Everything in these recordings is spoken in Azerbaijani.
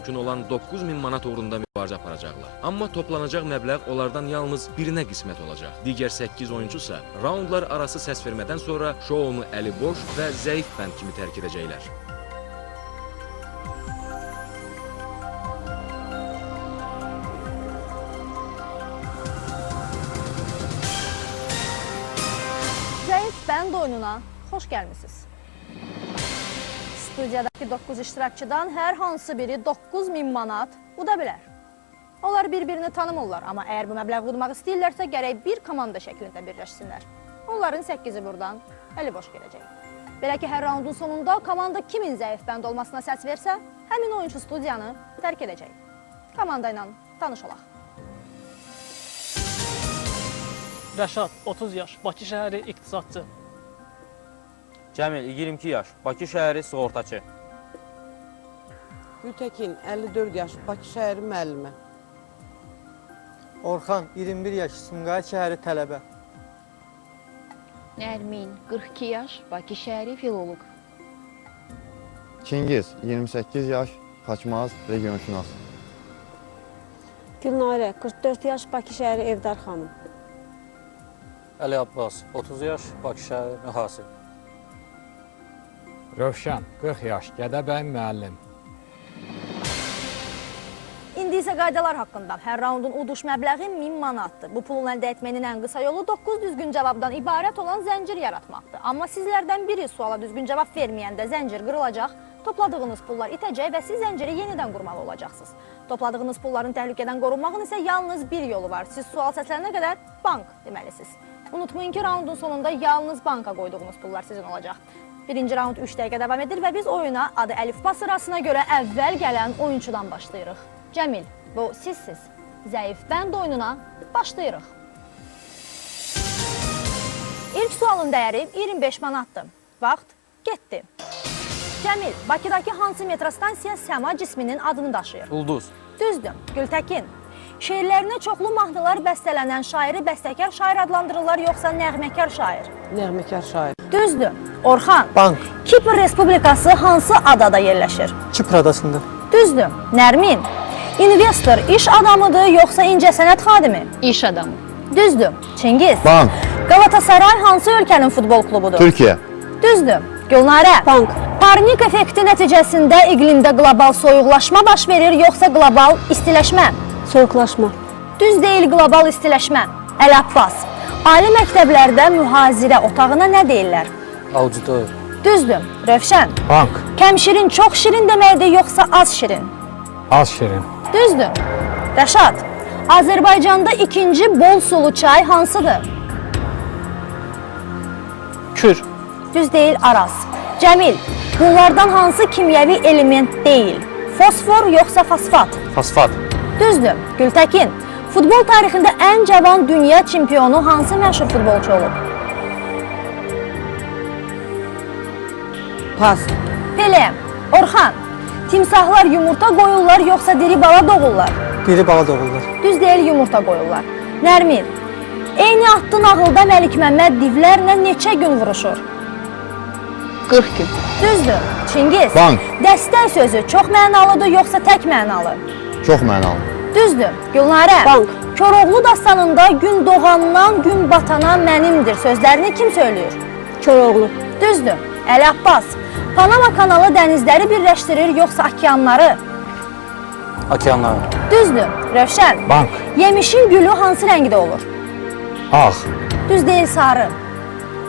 mümkün olan 9000 manat uğrunda mübarizə aparacaqlar. Amma toplanacaq məbləğ onlardan yalnız birinə qismət olacaq. Digər 8 oyuncu isə raundlar arası səs vermədən sonra şounu əli boş və zəif bənd kimi tərk edəcəklər. Zəif bənd oyununa xoş gəlmisiniz. Studiyadakı 9 iştirakçıdan hər hansı biri 9000 manat uda bilər. Onlar bir-birini tanımırlar, amma əgər bu məbləği udmaq istəyirlərsə, gərək bir komanda şəklində birləşsinlər. Onların 8-i buradan əli boş gələcək. Belə ki, hər raundun sonunda komanda kimin zəif bənd olmasına səs versə, həmin oyuncu studiyanı tərk edəcək. Komanda ilə tanış olaq. Rəşad, 30 yaş, Bakı şəhəri iqtisadçı. Cəmil, 22 yaş, Bakı şəhəri sığortaçı. Gültəkin, 54 yaş, Bakı şəhəri müəllimi. Orxan, 21 yaş, Sumqayıt şəhəri tələbə. Nərmin, 42 yaş, Bakı şəhəri filoloq. Çingiz, 28 yaş, Xaçmaz, regionşünas. Gülnarə, 44 yaş, Bakı şəhəri evdar xanım. Əli Abbas, 30 yaş, Bakı şəhəri mühasib. Rövşən, 40 yaş, Gədəbəy müəllim. İndi isə qaydalar haqqında. Hər raundun uduş məbləği 1000 manatdır. Bu pulun əldə etmənin ən qısa yolu 9 düzgün cavabdan ibarət olan zəncir yaratmaqdır. Amma sizlərdən biri suala düzgün cavab verməyəndə zəncir qırılacaq, topladığınız pullar itəcək və siz zənciri yenidən qurmalı olacaqsınız. Topladığınız pulların təhlükədən qorunmağın isə yalnız bir yolu var. Siz sual səslənənə qədər bank deməlisiniz. Unutmayın ki, raundun sonunda yalnız banka qoyduğunuz pullar sizin olacaq. Birinci raund 3 dəqiqə davam edir və biz oyuna adı əlifba sırasına görə əvvəl gələn oyuncudan başlayırıq. Cəmil, bu sizsiz. Zəif bənd oyununa başlayırıq. İlk sualın dəyəri 25 manatdır. Vaxt getdi. Cəmil, Bakıdakı hansı metrostansiya səma cisminin adını daşıyır? Ulduz. Düzdür. Gültəkin, şeirlərinə çoxlu mahnılar bəstələnən şairi bəstəkar şair adlandırırlar, yoxsa nəğməkar şair? Nəğməkar şair. Düzdür. Orxan, Bank, Kipr Respublikası hansı adada yerləşir? Kipr adasında. Düzdür. Nərmin, investor iş adamıdır, yoxsa incəsənət xadimi? İş adamı. Düzdür. Çingiz, Bank, Galatasaray hansı ölkənin futbol klubudur? Türkiyə. Düzdür. Gülnarə, Bank, Parnik effekti nəticəsində iqlimdə qlobal soyuqlaşma baş verir, yoxsa qlobal istiləşmə? soyuqlaşma. Düz deyil qlobal istiləşmə. Əli Abbas, ali məktəblərdə mühazirə otağına nə deyirlər? Auditor. Düzdür. Rövşən, Bank, kəmşirin çox şirin deməkdir, yoxsa az şirin? az şirin. Düzdür. Rəşad, Azərbaycanda ikinci bol sulu çay hansıdır? Kür, Düz deyil, Araz. Cəmil, bunlardan hansı kimyəvi element deyil? Fosfor yoxsa fosfat? Fosfat. Düzdür. Gültəkin, futbol tarixində ən cavan dünya çempionu hansı məşhur futbolçu olub? Pas. Pelé, Orxan, timsahlar yumurta qoyurlar, yoxsa diri bala doğurlar? Diri bala doğulur. Düz deyil, yumurta qoyurlar. Nərmin, eyni adlı nağılda Məlik Məmməd divlərlə neçə gün vuruşur? 40 gün. Düzdür. Çingiz, Bank, dəstək sözü çox mənalıdır, yoxsa tək mənalı? çox mənalı. Düzdür. Gülnarə, Bank. Koroğlu dastanında gün doğandan gün batana mənimdir sözlərini kim söylüyor? Koroğlu. Düzdür. Əli Abbas, Panama kanalı dənizləri birləşdirir, yoxsa okeanları? Okeanlar. Düzdür. Rövşən, Bank, yemişin gülü hansı rəngdə olur? ağ. Düz deyil, sarı.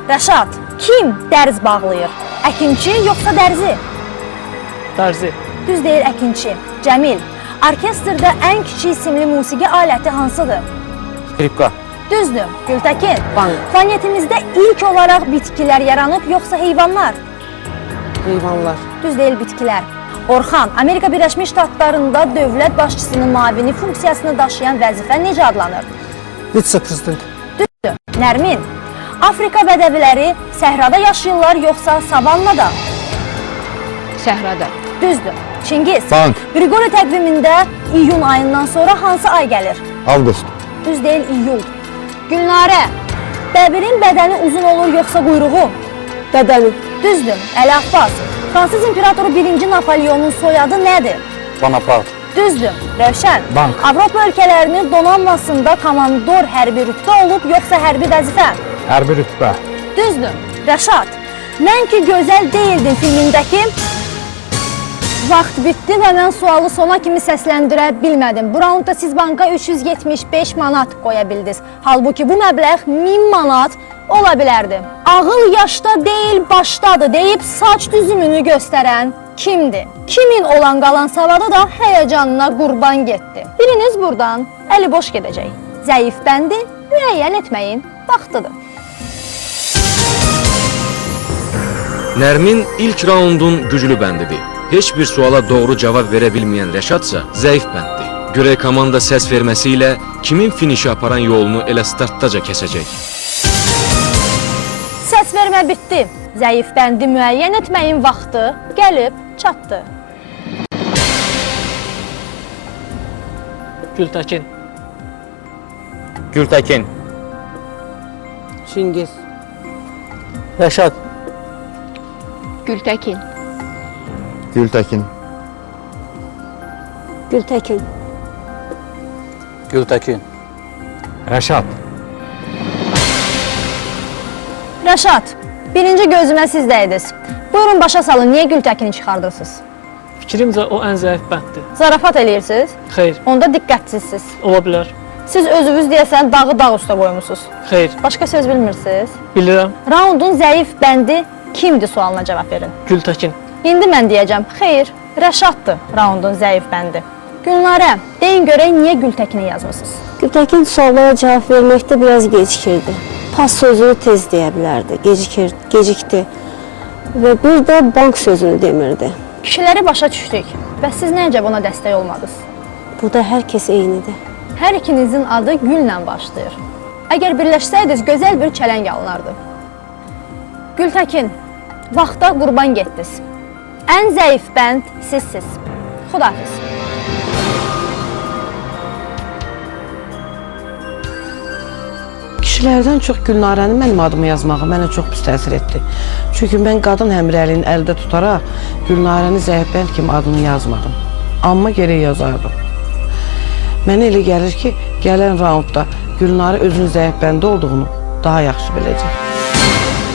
Rəşad, kim dərz bağlayır? Əkinçi, yoxsa dərzi? dərzi. Düz deyil, əkinçi. Cəmil, orkestrdə ən kiçik isimli musiqi aləti hansıdır? Skripka. Düzdür. Gültəkin, Bank. planetimizdə ilk olaraq bitkilər yaranıb, yoxsa heyvanlar? Heyvanlar. Düz deyil, bitkilər. Orxan, Amerika Birləşmiş Ştatlarında dövlət başçısının mavini funksiyasını daşıyan vəzifə necə adlanır? Vitse-prezident. Düzdür. Nərmin, Afrika bədəviləri səhrada yaşayırlar, yoxsa savannada? Səhrada. Düzdür. Çingiz, Bank, Qriqori təqvimində iyun ayından sonra hansı ay gəlir? avqust. Düz deyil, iyul. Gülnarə, bəbirin bədəni uzun olur, yoxsa quyruğu? Bədəni. Düzdür. Əli Abbas, Fransız İmperatoru 1-ci Napoleonun soyadı nədir? Bonaparte. Düzdür. Rövşən. Bank. Avropa ölkələrinin donanmasında komandor hərbi rütbə olub, yoxsa hərbi vəzifə? Hərbi rütbə. Düzdür. Rəşad. Mən ki gözəl deyildim filmindəki vaxt bitdi və mən sualı sona kimi səsləndirə bilmədim. Bu raundda siz banka 375 manat qoya bildiniz. Halbuki bu məbləğ 1000 manat ola bilərdi. Ağıl yaşda deyil, başdadır deyib saç düzümünü göstərən kimdir? Kimin olan qalan savadı da həyəcanına qurban getdi. Biriniz buradan əli boş gedəcək. Zəif bəndi müəyyən etməyin vaxtıdır. Nərmin ilk raundun güclü bəndidir. Heç bir suala doğru cavab verə bilməyən Rəşadsa zəif bənddir. Görək komanda səs verməsi ilə kimin finişi aparan yolunu elə startdaca kəsəcək. Səs vermə bitdi. Zəif bəndi müəyyən etməyin vaxtı gəlib çatdı. Gültəkin. Gültəkin. Çingiz. Rəşad. Gültəkin. Gültəkin. Gültəkin. Gültəkin. Rəşad. Rəşad, birinci gözümə siz dəydiniz. Buyurun başa salın, niyə Gültəkini çıxardırsınız? Fikrimcə o ən zəif bənddir. Zarafat eləyirsiniz? Xeyr, Onda diqqətsizsiz. ola bilər. Siz özünüz deyəsən dağı dağ üstə qoymusunuz. Xeyr, Başqa söz bilmirsiniz? bilirəm. Raundun zəif bəndi kimdir sualına cavab verin. Gültəkin. İndi mən deyəcəm, xeyr, Rəşaddır raundun zəif bəndi. Günlarə, deyin görək niyə Gültəkini yazmısınız? Gültəkin suallara cavab verməkdə biraz gecikirdi. Pas sözünü tez deyə bilərdi, gecikdi. Və bir də bank sözünü demirdi. Kişiləri başa düşdük və siz necə buna dəstək olmadınız? Burada hər kəs eynidir. Hər ikinizin adı güllə başlayır. Əgər birləşsəydiniz, gözəl bir çələng alınardı. Gültəkin, vaxta qurban getdiniz. Ən zəif bənd sizsiz. Xudafiz. Kişilərdən çox Gülnarənin mənim adımı yazmağı mənə çox pis təsir etdi. Çünki mən qadın həmrəyliyini əldə tutaraq Gülnarəni zəif bənd kimi adını yazmadım. Amma gərək yazardım. Mənə elə gəlir ki, gələn raundda Gülnarə özünün zəif bəndi olduğunu daha yaxşı biləcək.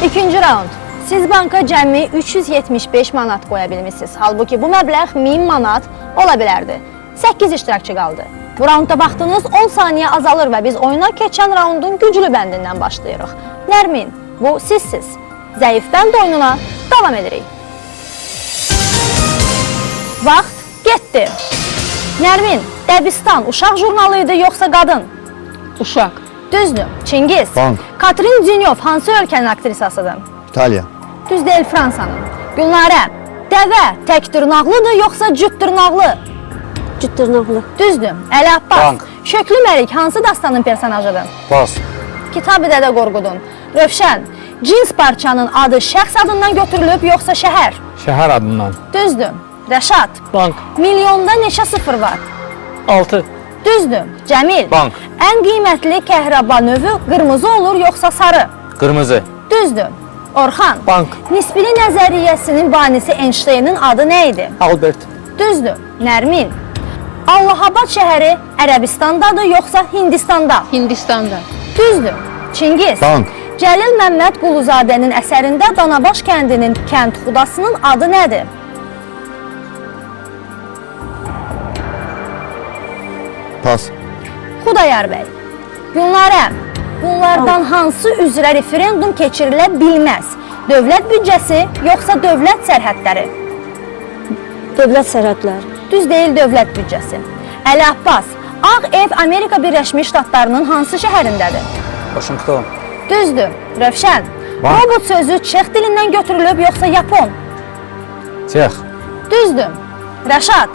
İkinci raund. Siz banka cəmi 375 manat qoya bilmişsiniz. Halbuki bu məbləğ 1000 manat ola bilərdi. 8 iştirakçı qaldı. Bu raundda vaxtınız 10 saniyə azalır və biz oyuna keçən raundun güclü bəndindən başlayırıq. Nərmin, bu sizsiz. Zəif bənd oyununa davam edirik. Vaxt getdi. Nərmin, Dəbistan uşaq jurnalı idi yoxsa qadın? Uşaq. Düzdür. Çingiz. Bank. Katrin Zinyov hansı ölkənin aktrisasıdır? İtaliya. Düz deyil, Fransanın. Gülnarə, dəvə tək dırnaqlıdır yoxsa cüt dırnaqlı? Cüt dırnaqlı. Düzdür. Əli Abbas. Bank. Şöklü Məlik hansı dastanın personajıdır? Pas. Kitab-ı Dədə Qorqudun. Rövşən, cins parçanın adı şəxs adından götürülüb yoxsa şəhər? Şəhər adından. Düzdür. Rəşad, Bank. milyonda neçə sıfır var? 6. Düzdür. Cəmil, Bank. ən qiymətli kəhraba növü qırmızı olur yoxsa sarı? Qırmızı. Düzdür. Orxan, Bank. nisbili nəzəriyyəsinin banisi Einsteinın adı nə idi? Albert. Düzdür. Nərmin, Allahabad şəhəri Ərəbistandadır yoxsa Hindistanda? Hindistanda. Düzdür. Çingiz, Bank. Cəlil Məmməd Quluzadənin əsərində Danabaş kəndinin kənd xudasının adı nədir? Pas. Xudayar bəy. Günlarə, bunlardan hansı üzrə referendum keçirilə bilməz? Dövlət büdcəsi yoxsa dövlət sərhədləri? Dövlət sərhədləri. Düz deyil, dövlət büdcəsi. Əli Abbas, Ağ Ev Amerika Birləşmiş Ştatlarının hansı şəhərindədir? Washington. Düzdür. Rövşən, Bank. robot sözü çex dilindən götürülüb yoxsa yapon? Çex. Düzdür. Rəşad,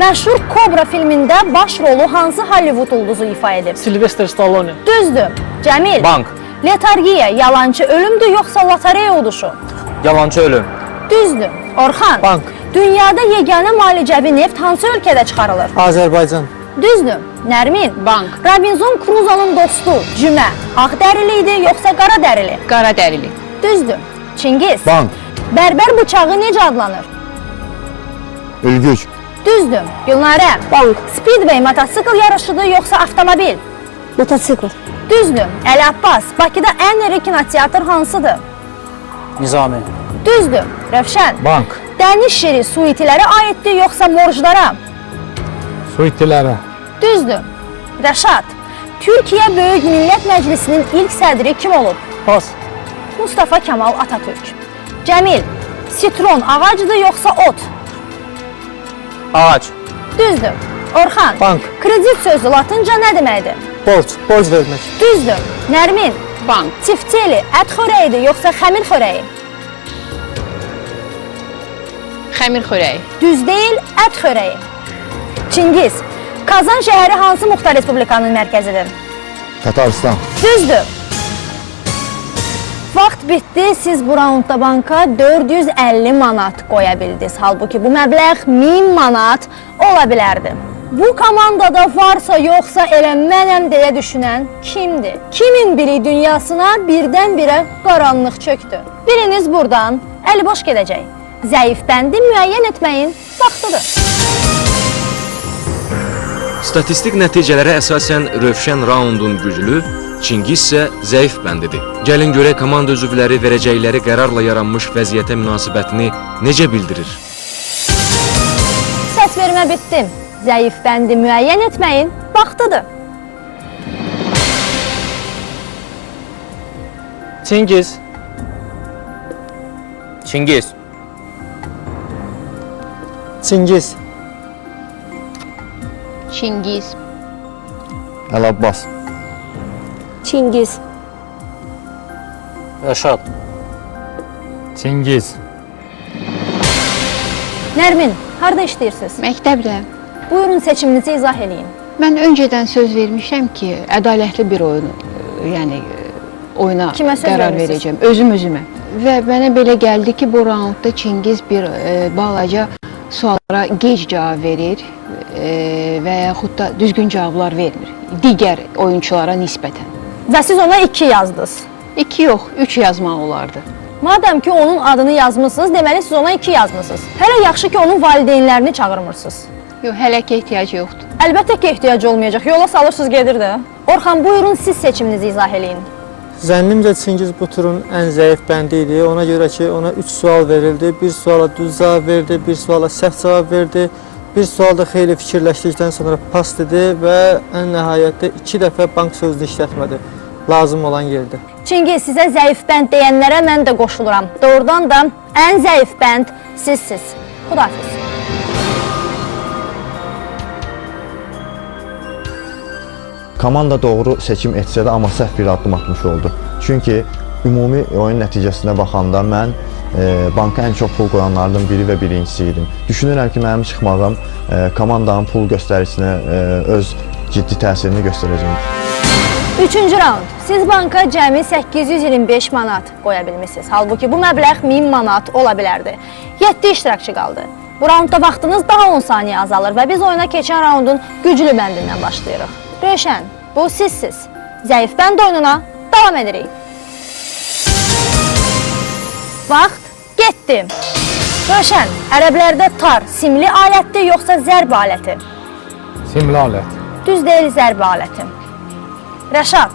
məşhur Kobra filmində baş rolu hansı Hollywood ulduzu ifa edib? Sylvester Stallone. Düzdür. Cəmil, Bank. letargiya yalancı ölümdür yoxsa lotereya uduşu? Yalançı ölüm. Düzdür. Orxan, Bank. dünyada yeganə malicəvi neft hansı ölkədə çıxarılır? Azərbaycan. Düzdür. Nərmin, Bank. Robinson Crusoe'nun dostu Cümə ağ dərili idi yoxsa qara dərili? Qara dərili. Düzdür. Çingiz, Bank. bərbər bıçağı necə adlanır? Ülgüc. Düzdür. Gülnarə. Bank. Speedway motosikl yarışıdır yoxsa avtomobil? Motosikl. Düzdür. Əli Abbas. Bakıda ən iri kinoteatr hansıdır? Nizami. Düzdür. Rövşən. Bank. Dəniz şiri su itilərə aiddir yoxsa morjlara? Su itilərə. Düzdür. Rəşad. Türkiyə Böyük Millət Məclisinin ilk sədri kim olub? Pas. Mustafa Kemal Atatürk. Cəmil. Sitron ağacıdır yoxsa ot? Ağac. Düzdür. Orxan. Bank. Kredit sözü latınca nə deməkdir? Borc vermək. Düzdür. Nərmin. Bank. Tifteli ət xörəyidir yoxsa xəmir xörəyi? Xəmir xörəyi. Düz deyil, ət xörəyi. Çingiz. Kazan şəhəri hansı Muxtar Respublikanın mərkəzidir? Tataristan. Düzdür. Vaxt bitdi, siz bu raundda banka 450 manat qoya bildiniz. Halbuki bu məbləğ 1000 manat ola bilərdi. Bu komandada varsa yoxsa elə mənəm deyə düşünən kimdir? Kimin biri dünyasına birdən-birə qaranlıq çöktü? Biriniz buradan əli boş gedəcək. Zəif bəndi müəyyən etməyin vaxtıdır. Statistik nəticələrə əsasən Rövşən raundun güclü, Çingiz isə zəif bəndidir. Gəlin görək komanda üzvləri verəcəkləri qərarla yaranmış vəziyyətə münasibətini necə bildirir? Səs vermə bitdi. Zəif bəndi müəyyən etməyin vaxtıdır. Çingiz. Çingiz. Çingiz. Çingiz. Əli Abbas. Çingiz. Rəşad. Çingiz. Nərmin, harda işləyirsiniz? Məktəbdə. Buyurun seçiminizi izah eləyin. Mən öncədən söz vermişəm ki, ədalətli bir oyun, yəni oyuna Kimə söz qərar vermisiniz? verəcəm, özümə. Və mənə belə gəldi ki, bu raundda Çingiz bir balaca suallara gec cavab verir və yaxud da düzgün cavablar vermir digər oyunçulara nisbətən. Və siz ona 2 yazdınız. 2 yox, 3 yazmaq olardı. Madəm ki onun adını yazmısınız, deməli siz ona 2 yazmısınız. Hələ yaxşı ki onun valideynlərini çağırmırsınız. Yox, hələ ki ehtiyacı yoxdur. Əlbəttə ki ehtiyacı olmayacaq. Yola salırsınız gedir də. Orxan, buyurun siz seçiminizi izah eləyin. Zənnimcə Çingiz bu turun ən zəif bəndi idi. Ona görə ki, ona 3 sual verildi. Bir suala düz cavab verdi, bir suala səhv cavab verdi. Bir sualda xeyli fikirləşdikdən sonra pas dedi və ən nəhayətdə 2 dəfə bank sözünü işlətmədi. Lazım olan yerdə. Çingiz, sizə zəif bənd deyənlərə mən də qoşuluram. Doğrudan da ən zəif bənd sizsiz. Xudafiz. Komanda doğru seçim etsə də, amma səhv bir addım atmış oldu. Çünki ümumi oyun nəticəsinə baxanda mən banka ən çox pul qoyanlardan biri və birincisi idim. Düşünürəm ki, mənim çıxmağım komandanın pul göstərisinə öz ciddi təsirini göstərəcək. 3-cü raund. Siz banka cəmi 825 manat qoya bilmişsiniz. Halbuki bu məbləğ 1000 manat ola bilərdi. 7 iştirakçı qaldı. Bu raundda vaxtınız daha 10 saniyə azalır və biz oyuna keçən raundun güclü bəndindən başlayırıq. Rövşən, bu sizsiz. Zəif bənd oyununa davam edirik. Vaxt getdi. Rövşən, ərəblərdə tar simli alətdir yoxsa zərb aləti? Simli alət. Düz deyil, zərb aləti. Rəşad,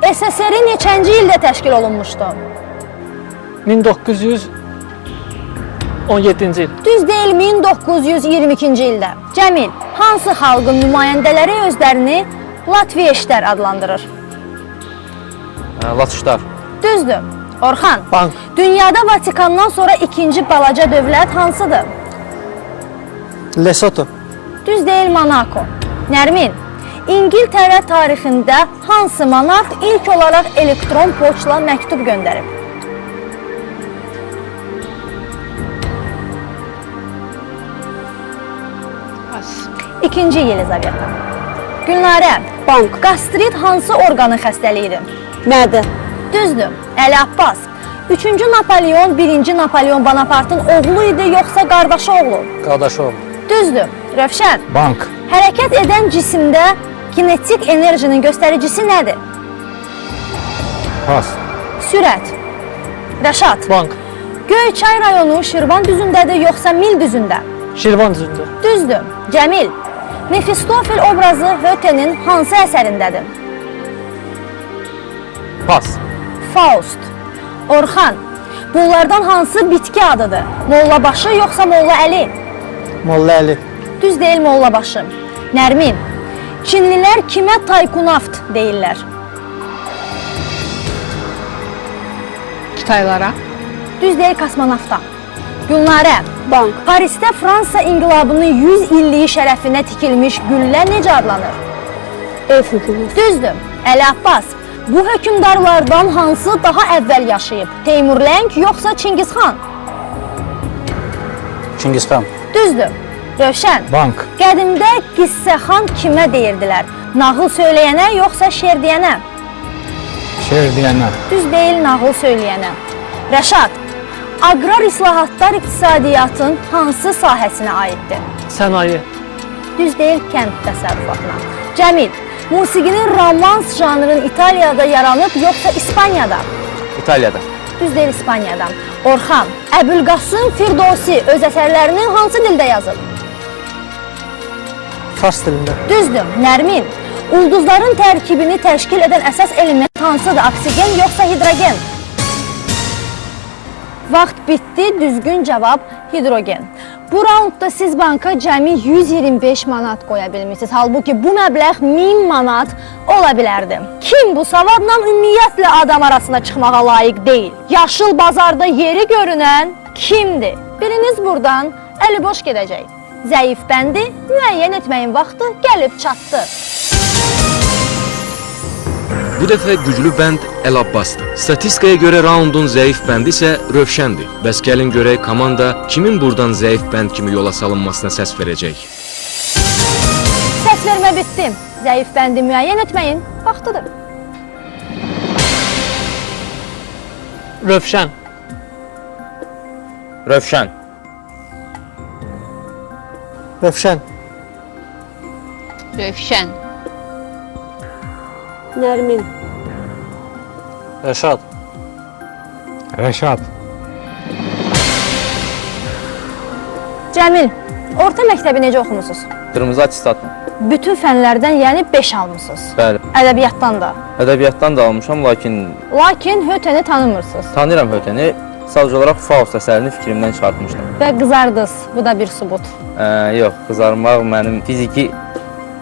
SSR neçənci ildə təşkil olunmuşdu? 1917-ci il. Düz deyil, 1922-ci ildə. Cəmil, hansı xalqın nümayəndələri özlərini Latviyeşlər adlandırır? Latışlar. Düzdür. Orxan, Bank. dünyada Vatikandan sonra ikinci balaca dövlət hansıdır? Lesotho. Düz deyil, Monako. Nərmin, İngiltərə tarixində hansı monarx ilk olaraq elektron poçtla məktub göndərib? Pas. 2-ci Yelizaveta. Gülnarə, Bank. qastrit hansı orqanın xəstəliyidir? Mədə. Düzdür. Əli Abbas. 3-cü Napolyon 1-ci Napolyon Bonapartın oğlu idi yoxsa qardaşı oğlu? Qardaşı oğlu. Düzdür. Rövşən, Bank. hərəkət edən cisimdə kinetik enerjinin göstəricisi nədir? Pas. Sürət. Rəşad, Bank. Göyçay rayonu Şirvan düzündədir yoxsa Mil düzündə? Şirvan düzündə. Düzdür. Cəmil, Mefistofel obrazı Hötenin hansı əsərindədir? Pas. Faust. Orxan, bunlardan hansı bitki adıdır? Mollabaşı yoxsa Molla Əli? Molla Əli. Düz deyil Mollabaşı. Nərmin, Çinlilər kimə taykunaft deyirlər? Kitaylara. Düz deyil kosmonavta. Gülnarə, Bank. Parisdə Fransa inqilabının 100 illiyi şərəfinə tikilmiş güllə necə adlanır? Eyfel Kulesi. Düzdür. Əli Abbas, bu hökmdarlardan hansı daha əvvəl yaşayıb? Teymurləng yoxsa Çingizxan? Çingizxan. Düzdür. Rövşən, Bank. qədimdə qissəxan kimə deyirdilər? Nağıl söyləyənə yoxsa şeir deyənə? Şehir diyenler. Düz deyil nağıl söyləyənə. Rəşad, aqrar islahatlar iqtisadiyyatın hansı sahəsinə aiddir? Sənaye. Düz deyil kənd təsərrüfatına. Cəmil, musiqinin romans janrının İtaliyada yaranıb yoxsa İspaniyada? İtaliyada. Düz deyil İspaniyadan. Orxan, Əbülqasım Firdovsi öz əsərlərini hansı dildə yazıb? Fars dilində. Düzdür. Nərmin, ulduzların tərkibini təşkil edən əsas element hansıdır? Oksigen yoxsa hidrogen? Vaxt bitdi, düzgün cavab hidrogen. Bu raundda siz banka cəmi 125 manat qoya bilmişsiniz. Halbuki bu məbləğ 1000 manat ola bilərdi. Kim bu savadla ümumiyyətlə adam arasına çıxmağa layiq deyil? Yaşıl bazarda yeri görünən kimdir? Biriniz buradan əli boş gedəcək. Zəif bəndi müəyyən etməyin vaxtı gəlib çatdı. Bu dəfə güclü bənd Əl Abbasdır. Statistikaya görə raundun zəif bəndi isə Rövşəndir. Bəs gəlin görək komanda kimin buradan zəif bənd kimi yola salınmasına səs verəcək? Səs vermə bitdi. Zəif bəndi müəyyən etməyin vaxtıdır. Rövşən. Rövşən. Rövşən. Rövşən. Nərmin. Rəşad. Reşat. Cəmil, orta məktəbi necə oxumusunuz? Qırmızı attestatla. Bütün fənlərdən, yəni 5 almısınız. Bəli. Ədəbiyyatdan da. Ədəbiyyatdan da almışam, lakin Lakin Höteni tanımırsınız. tanıyıram Höteni. Sadəcə olaraq Faust əsərini fikrimdən çıxartmışdım. Və qızardınız. Bu da bir sübut. Yox, qızarmaq mənim fiziki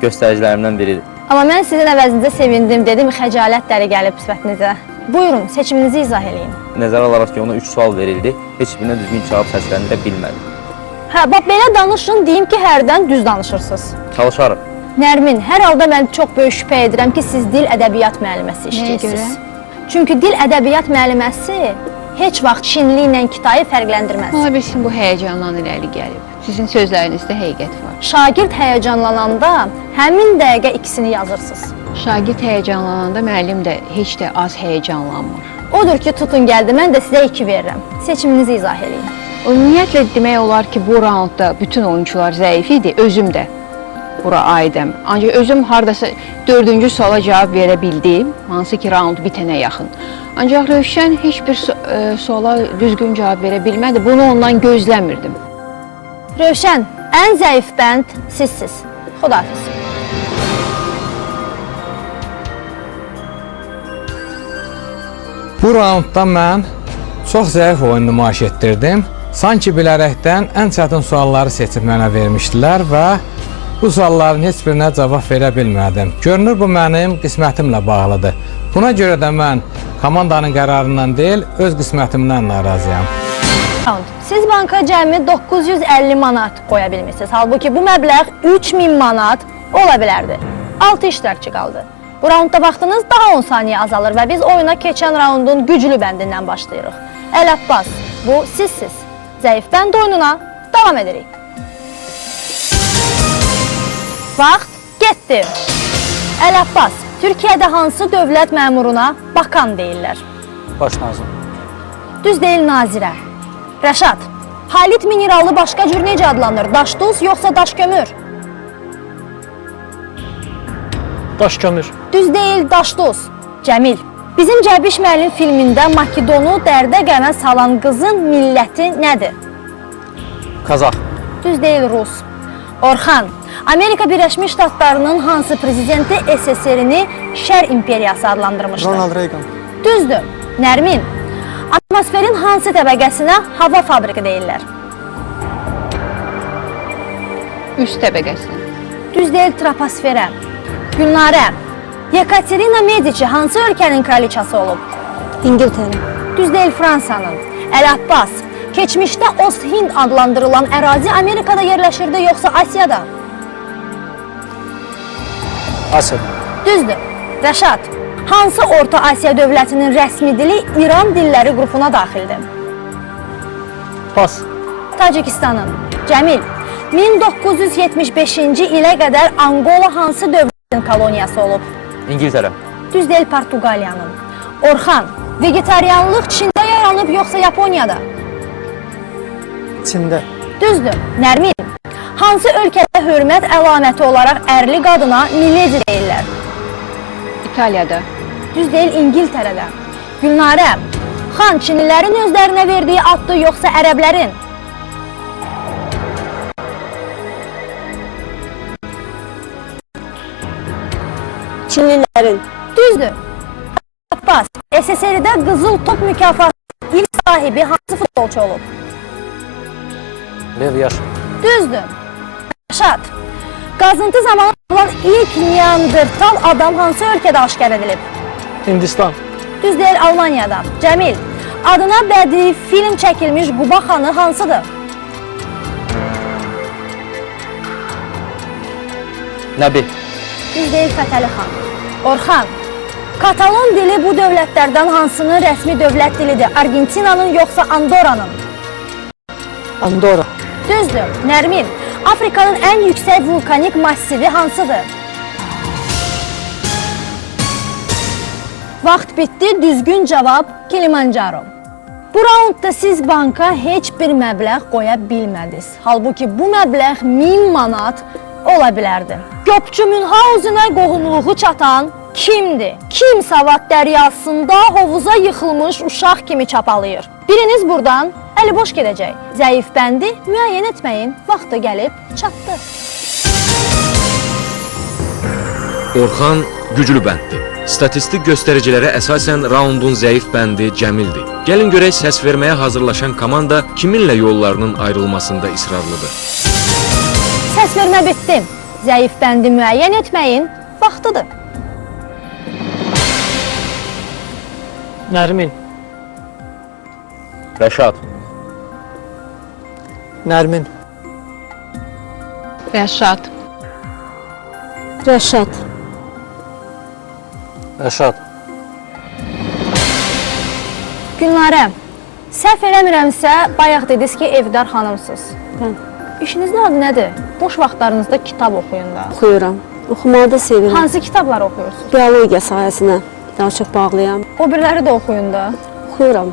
göstəricilərimdən biridir. Amma mən sizin əvəzinizə sevindim, dedim, xəcalət dəri gəlib sifətinizə. Buyurun, seçiminizi izah eləyin. Nəzərə alaraq ki, ona 3 sual verildi, heç birinə düzgün cavab səsləndirə bilmədim. Hə, bax belə danışın, deyim ki, hərdən düz danışırsınız. Çalışarım. Nərmin, hər halda mən çox böyük şübhə edirəm ki, siz dil ədəbiyyat müəlliməsi Nəyə işləyirsiniz. görə? Çünki dil ədəbiyyat müəlliməsi heç vaxt Çinli ilə Kitayı fərqləndirməz. Ola bilsin bu həyəcandan irəli gəlib. Sizin sözlərinizdə həqiqət var. Şagird həyəcanlananda həmin dəqiqə ikisini yazırsınız. Şagird həyəcanlananda müəllim də heç də az həyəcanlanmır. Odur ki, tutun gəldi, mən də sizə 2 verirəm. Seçiminizi izah eləyin. Ümumiyyətlə demək olar ki, bu raundda bütün oyunçular zəif idi, özüm də bura aidəm. Ancaq özüm hardasa 4-cü suala cavab verə bildim, hansı ki raund bitənə yaxın. Ancaq Rövşən heç bir suala düzgün cavab verə bilmədi, bunu ondan gözləmirdim. Rövşən, ən zəif bənd sizsiz. Xudafiz. Bu raundda mən çox zəif oyun nümayiş etdirdim. Sanki bilərəkdən ən çətin sualları seçib mənə vermişdilər və bu sualların heç birinə cavab verə bilmədim. Görünür, bu mənim qismətimlə bağlıdır. Buna görə də mən komandanın qərarından deyil, öz qismətimdən narazıyam. Siz banka cəmi 950 manat qoya bilmişsiniz. Halbuki bu məbləğ 3000 manat ola bilərdi. 6 iştirakçı qaldı. Bu raundda vaxtınız daha 10 saniyə azalır və biz oyuna keçən raundun güclü bəndindən başlayırıq. Əl Abbas, bu sizsiz. Zəif bənd oyununa davam edirik. Vaxt getdi. Əl Abbas, Türkiyədə hansı dövlət məmuruna bakan deyirlər? Baş nazım. Düz deyil nazirə. Rəşad, halit mineralı başqa cür necə adlanır? Daş duz yoxsa daş kömür? Daş kömür. Düz deyil daş duz. Cəmil, bizim Cəbiş müəllim filmində Makedonu dərdə qəmə salan qızın milləti nədir? Kazaq. Düz deyil, Rus. Orxan, Amerika Birləşmiş Ştatlarının hansı prezidenti SSR-ni Şər İmperiyası adlandırmışdır? Ronald Reagan. Düzdür. Nərmin, atmosferin hansı təbəqəsinə hava fabriki deyirlər? Üst təbəqəsi. Düz deyil, troposferə. Gülnarə, Yekaterina Medici hansı ölkənin kraliçası olub? İngiltərə. Düz deyil, Fransanın. Əl-Abbas, keçmişdə Ost-Hind adlandırılan ərazi Amerikada yerləşirdi, yoxsa Asiyada? Asiyada. Düzdür. Rəşad, hansı Orta Asiya dövlətinin rəsmi dili İran dilləri qrupuna daxildir? Pas. Tacikistanın. Cəmil, 1975-ci ilə qədər Angola hansı dövlətin koloniyası olub? İngiltərə. Düz deyil, Portuqaliyanın. Orxan, vegetarianlıq Çində yaranıb, yoxsa Yaponiyada? Çində. Düzdür. Nərmin, hansı ölkədə hörmət əlaməti olaraq ərli qadına miledi deyirlər? İtaliyada. Düz deyil, İngiltərədə. Gülnarə, xan Çinlilərin özlərinə verdiyi addır, yoxsa ərəblərin? Çinlilərin. Düzdür. Abbas, SSR-də Qızıl Top mükafatı ilk sahibi hansı futbolçu olub? Lev Yaşar. Düzdür. Rəşad, qazıntı zamanı olan ilk Neandertal adam hansı ölkədə aşkar edilib? Hindistan. Düz deyil, Almanyada. Cəmil, adına bədii film çəkilmiş Quba xanı hansıdır? Nəbi. Düz deyil, Fətəli xan. Orxan, Katalon dili bu dövlətlərdən hansının rəsmi dövlət dilidir? Argentinanın yoxsa Andorranın? Andorra. Düzdür. Nərmin, Afrikanın ən yüksək vulkanik massivi hansıdır? Vaxt bitdi, düzgün cavab Kilimanjaro. Bu raundda siz banka heç bir məbləğ qoya bilmədiniz. Halbuki bu məbləğ 1000 manat ola bilərdi. Qopçu Münhauzenə qohumluğu çatan kimdir? Kim savad dəryasında hovuza yıxılmış uşaq kimi çapalayır? Biriniz buradan əli boş gedəcək. Zəif bəndi müəyyən etməyin, vaxtı gəlib çatdı. Orxan güclü bənddir. Statistik göstəricilərə əsasən raundun zəif bəndi Cəmildir. Gəlin görək, səs verməyə hazırlaşan komanda kiminlə yollarının ayrılmasında israrlıdır. Səs vermə bitdi. Zəif bəndi müəyyən etməyin, vaxtıdır. Nərmin. Rəşad. Nərmin. Rəşad. Rəşad. Rəşad. Gülnarə, səhv eləmirəmsə, bayaq dediniz ki, evdar xanımsınız. Mən İşinizin adı nədir? Boş vaxtlarınızda kitab oxuyun da. oxuyuram. Oxumağı da sevirəm. Hansı kitablar oxuyursunuz? Biologiya sahəsinə daha çox bağlıyam. O biriləri də oxuyun da. Oxuyuram.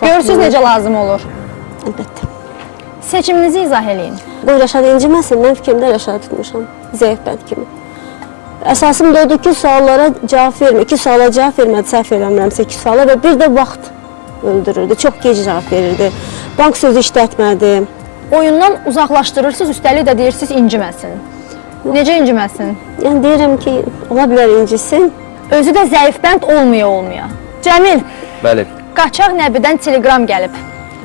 Görürsünüz necə lazım olur. Əlbəttə. Seçiminizi izah eləyin. Qoy Rəşad inciməsin, mən fikrimdə Rəşadı tutmuşam. Zəif bənd kimi. Əsasım da odur ki, suallara cavab vermə. 2 suala cavab vermədi, səhv eləmirəmsə 2 suala və bir də vaxt öldürürdü. Çox gec cavab verirdi. Bank sözü işlətmədi. Oyundan uzaqlaşdırırsınız, üstəlik də deyirsiniz inciməsin. Necə inciməsin? Yəni deyirəm ki, ola bilər incisin. Özü də zəif bənd olmaya. Cəmil, Bəli. qaçaq Nəbidən telegram gəlib.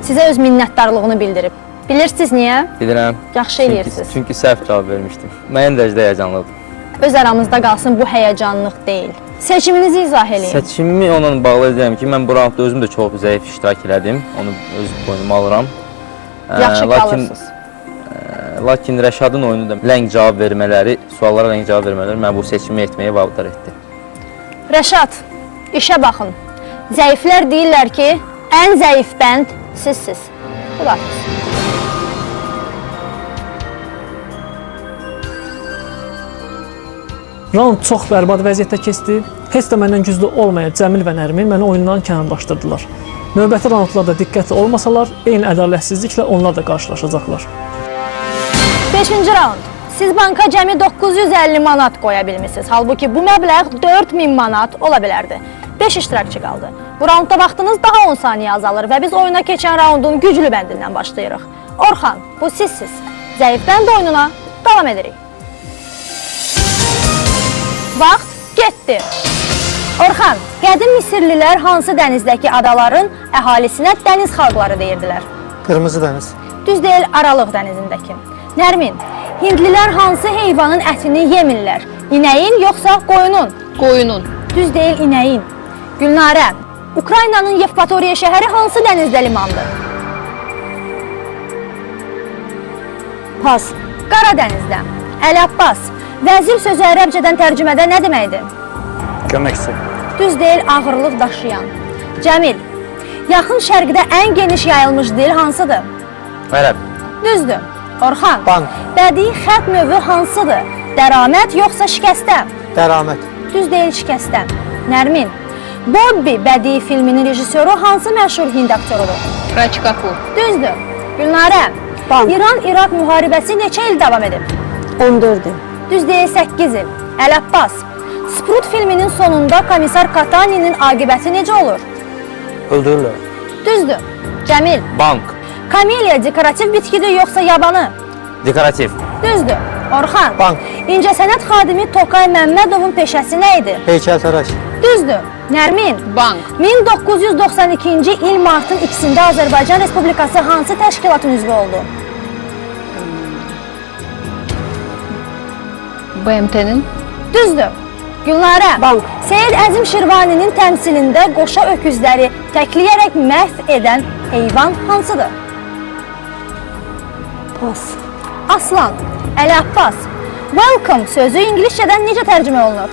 Sizə öz minnətdarlığını bildirib. Bilirsiniz niyə? Bilirəm. Yaxşı eləyirsiniz. Çünki səhv cavab vermişdim. Müəyyən dərəcədə həyəcanlıdır. Öz aramızda qalsın, bu həyəcanlıq deyil. Seçiminizi izah eləyin. Seçimimi onunla bağlı edəcəm ki, mən bu raundda özüm də çox zəif iştirak elədim. Onu öz boynuma alıram. Yaxşı qalırsınız. Lakin Rəşadın oyunu da ləng cavab vermələri, suallara ləng cavab vermələri mən bu seçimi etməyə vadar etdi. Rəşad, işə baxın. Zəiflər deyirlər ki, ən zəif bənd sizsiz. Xudafız. Raund çox bərbad vəziyyətdə keçdi. Heç də məndən güclü olmayan Cəmil və Nərmin məni oyundan kənarlaşdırdılar. Növbəti raundlarda diqqətli olmasalar, eyni ədalətsizliklə onlar da qarşılaşacaqlar. 5-ci raund. Siz banka cəmi 950 manat qoya bilmişsiniz. Halbuki bu məbləğ 4000 manat ola bilərdi. 5 iştirakçı qaldı. Bu raundda vaxtınız daha 10 saniyə azalır və biz oyuna keçən raundun güclü bəndindən başlayırıq. Orxan, bu sizsiz. Zəif bənd oyununa davam edirik. Vaxt getdi. Orxan, qədim Misirlilər hansı dənizdəki adaların əhalisinə dəniz xalqları deyirdilər? Qırmızı dəniz. Düz deyil, Aralıq dənizindəki. Nərmin, Hindlilər hansı heyvanın ətini yemirlər? İnəyin yoxsa qoyunun? Qoyunun. Düz deyil, inəyin. Gülnarə, Ukraynanın Yevpatoriya şəhəri hansı dənizdə limandır? Pas. Qara dənizdə. Əli Abbas, vəzir sözü ərəbcədən tərcümədə nə deməkdir? Köməkçi. Düz deyil, ağırlıq daşıyan. Cəmil, yaxın şərqdə ən geniş yayılmış dil hansıdır? Ərəb. Düzdür. Orxan, Bank. bədii xətt növü hansıdır? Dəraməd yoxsa şikəstə? Dəraməd. Düz deyil, şikəstə. Nərmin, Bobbi bədii filminin rejissoru hansı məşhur Hind aktyorudur? Raj Kapoor. Düzdür. Gülnarə, Bank. İran-İraq müharibəsi neçə il davam edib? 14 il. Düz deyil, 8 il. Əli Abbas, Sprut filminin sonunda komissar Kataninin aqibəti necə olur? Öldürürlər. Düzdür. Cəmil, Bank. kameliya dekorativ bitkidir yoxsa yabanı? Dekorativ. Düzdür. Orxan, Bank. İncəsənət xadimi Tokay Məmmədovun peşəsi nə idi? Heykəltaraş. Düzdür. Nərmin, Bank. 1992-ci il martın 2-də Azərbaycan Respublikası hansı təşkilatın üzvü oldu? BMT-nin. Düzdür. Gülnarə, Bank. Seyid Əzim Şirvaninin təmsilində qoşa öküzləri təkləyərək məhv edən heyvan hansıdır? Pas. Aslan, Əli Abbas, welcome sözü ingiliscədən necə tərcümə olunur?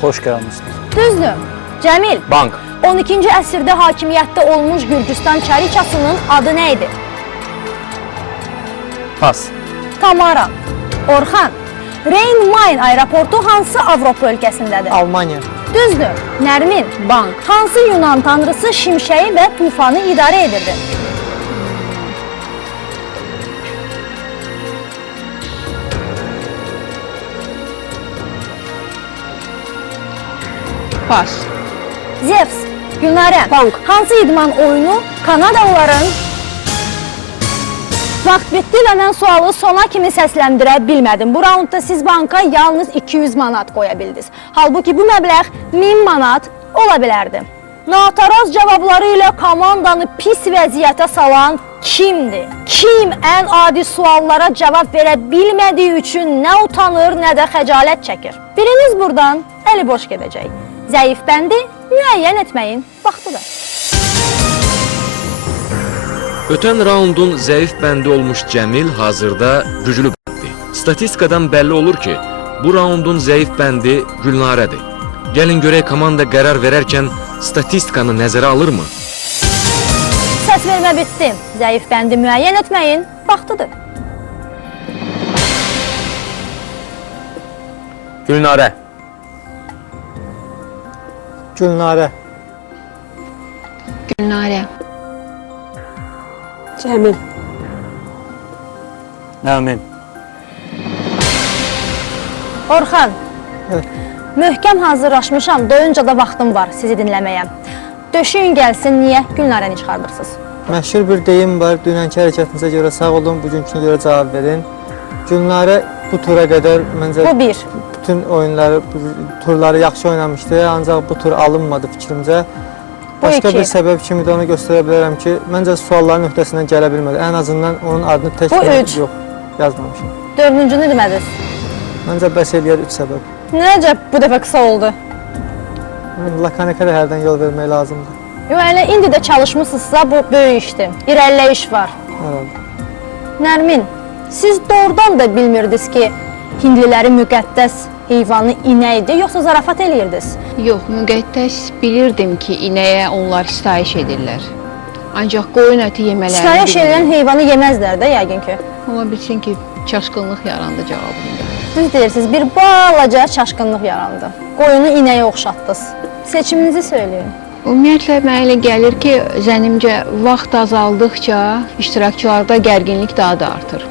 Xoş gəlmişsiniz. Düzdür. Cəmil, Bank. 12-ci əsrdə hakimiyyətdə olmuş Gürcüstan çariçasının adı nə idi? Pas. Tamara. Orxan, Rhein-Main aeroportu hansı Avropa ölkəsindədir? Almanya. Düzdür. Nərmin, Bank. hansı Yunan tanrısı şimşəyi və tufanı idarə edirdi? Pas. Zevs. Gülnarə, Bank. hansı idman oyunu Kanadalıların... Vaxt bitdi və mən sualı sona kimi səsləndirə bilmədim. Bu raundda siz banka yalnız 200 manat qoya bildiniz. Halbuki bu məbləğ 1000 manat ola bilərdi. Nataraz cavabları ilə komandanı pis vəziyyətə salan kimdir? Kim ən adi suallara cavab verə bilmədiyi üçün nə utanır, nə də xəcalət çəkir? Biriniz buradan əli boş gedəcək. Zəif bəndi müəyyən etməyin vaxtıdır. Ötən raundun zəif bəndi olmuş Cəmil hazırda güclü bəndi. Statistikadan bəlli olur ki, bu raundun zəif bəndi Gülnarədir. Gəlin görək komanda qərar verərkən statistikanı nəzərə alırmı? Səs vermə bitdi. Zəif bəndi müəyyən etməyin vaxtıdır. Gülnarə. Gülnarə. Gülnarə. Cəmil. Nərmin. Orxan, Evet. möhkəm hazırlaşmışam, doyunca da vaxtım var sizi dinləməyə. Döşüyün gəlsin, niyə Gülnarəni çıxardırsınız? Məşhur bir deyim var. Dünənki hərəkətinizə görə sağ olun, bugünkünə görə cavab verin. Gülnarə bu tura qədər məncə Bu bir. bütün oyunları, turları yaxşı oynamışdı, ancaq bu tur alınmadı fikrimcə. Başqa iki. bir səbəb kimi də onu göstərə bilərəm ki, məncə sualların öhdəsindən gələ bilmədi. Ən azından onun adını tək Bu üç. yox, yazmamışım. Dördüncünü demədiniz. Məncə bəs eləyər 3 səbəb. Necə bu dəfə qısa oldu? Lakanikə də hərdən yol vermək lazımdır. Yəni, indi də çalışmışsınızsa bu böyük işdir. İrəliləyiş var. Herhalde. Nərmin, siz doğrudan da bilmirdiniz ki, Hindlilərin müqəddəs heyvanı inəkdir, yoxsa zarafat eləyirdiniz? Yox, müqəddəs bilirdim ki, inəyə onlar sitayiş edirlər. Ancaq qoyun əti yemələrini Sitayiş edən heyvanı yeməzlər də yəqin ki. Ola bilsin ki, çaşqınlıq yarandı cavabında. Düz deyirsiniz, bir balaca çaşqınlıq yarandı. Qoyunu inəyə oxşatdınız. Seçiminizi söyləyin. Ümumiyyətlə, mənə elə gəlir ki, zənnimcə vaxt azaldıqca iştirakçılarda gərginlik daha da artır.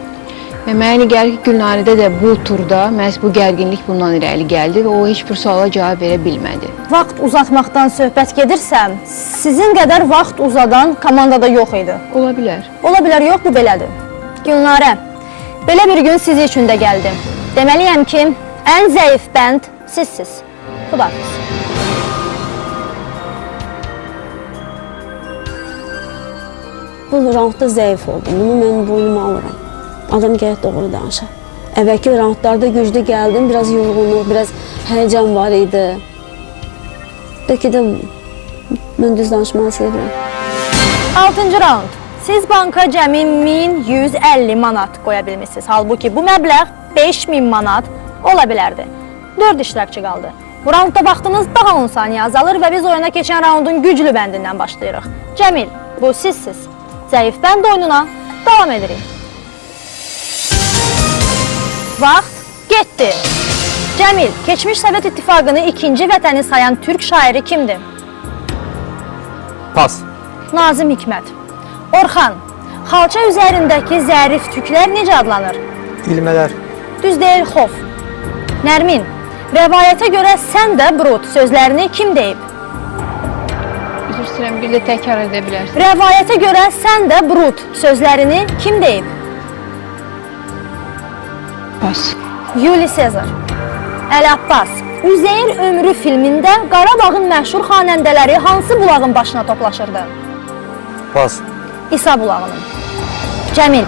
Və mənə elə gəlir ki, Gülnarədə də bu turda məhz bu gərginlik bundan irəli gəldi və o heç bir suala cavab verə bilmədi. Vaxt uzatmaqdan söhbət gedirsəm, sizin qədər vaxt uzadan komandada yox idi. Ola bilər. Ola bilər, yox, bu belədir. Gülnarə, Belə bir gün sizi üçün də gəldim. Deməliyəm ki, ən zəif bənd sizsiz. Xudafiz. Bu raundda zəif oldum. Bunu mən boynuma alıram. Adam gərək doğru danışır. Əvvəlki raundlarda güclü gəldim, biraz yorğunluq, biraz həyəcan var idi. Bəlkə də mən düz danışmağı sevirəm. 6-cı raund. Siz banka cəmi 1150 manat qoya bilmişsiniz. Halbuki bu məbləğ 5000 manat ola bilərdi. 4 iştirakçı qaldı. Bu raundda vaxtınız daha 10 saniyə azalır və biz oyuna keçən raundun güclü bəndindən başlayırıq. Cəmil, bu sizsiz. Zəif bənd oyununa davam edirik. Vaxt getdi. Cəmil, keçmiş Sovet İttifaqını ikinci vətəni sayan türk şairi kimdir? Pas. Nazım Hikmət. Orxan, xalça üzərindəki zərif tüklər necə adlanır? İlmələr. Düz deyil, xof. Nərmin, rəvayətə görə sən də Brut sözlərini kim deyib? Üzr istəyirəm, bir də təkrar edə bilərsiniz. Rəvayətə görə sən də Brut sözlərini kim deyib? Pas. Yuli Sezar. Əli Abbas. Üzeyir ömrü filmində Qarabağın məşhur xanəndələri hansı bulağın başına toplaşırdı? Pas. İsa bulağının. Cəmil.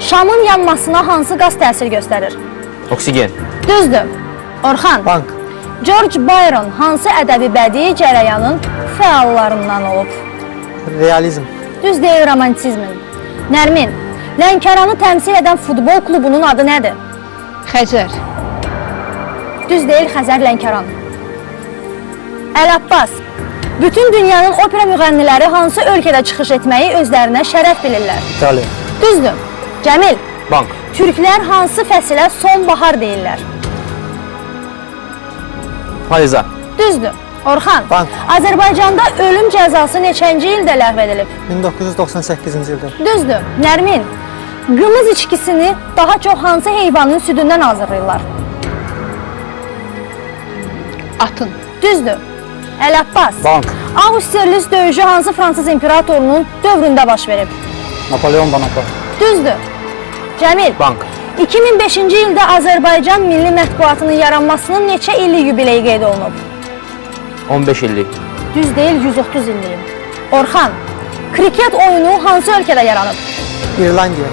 Şamın yanmasına hansı qaz təsir göstərir? Oksigen. Düzdür. Orxan. Bank. George Byron hansı ədəbi bədii cərəyanın fəallarından olub? Realizm. Düz deyil, romantizmin. Nərmin. Lənkəranı təmsil edən futbol klubunun adı nədir? Xəzər. Düz deyil, Xəzər Lənkəran. Əli Abbas. Bütün dünyanın opera müğənniləri hansı ölkədə çıxış etməyi özlərinə şərəf bilirlər? İtaliya. Düzdür. Cəmil. Bank. Türklər hansı fəsilə sonbahar deyirlər? Payıza. Düzdür. Orxan. Bank. Azərbaycanda ölüm cəzası neçənci ildə ləğv edilib? 1998-ci ildə. Düzdür. Nərmin. Qımız içkisini daha çox hansı heyvanın südündən hazırlayırlar? Atın. Düzdür. Əli Abbas. Bank. Austerlitz döyüşü hansı Fransız imperatorunun dövründə baş verib? Napolyon Bonaparte. Düzdür. Cəmil. Bank. 2005-ci ildə Azərbaycan milli mətbuatının yaranmasının neçə illik yubileyi qeyd olunub? 15 illik. Düz deyil, 130 illik. Orxan. Kriket oyunu hansı ölkədə yaranıb? İrlandiya.